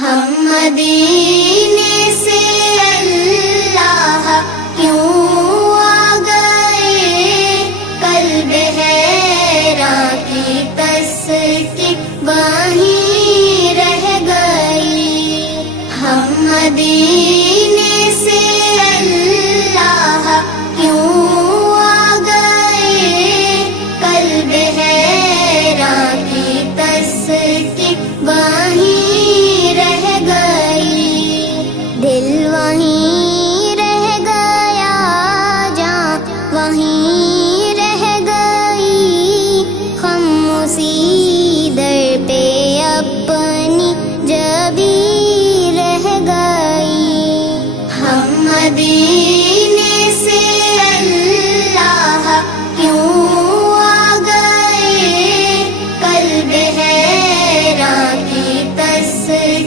ہم مدینے سے اللہ کیوں آ گئے، قلب حیراں کی تسکین وہیں رہ گئی۔ ہم مدینے سے اللہ کیوں آ گئے، قلب حیراں کی تسکین وہیں رہ گئی۔ دل وہیں رہ گیا، جاں وہیں رہ گئی، ہم اسی در پہ اپنی جبیں رہ گئی۔ ہم مدینے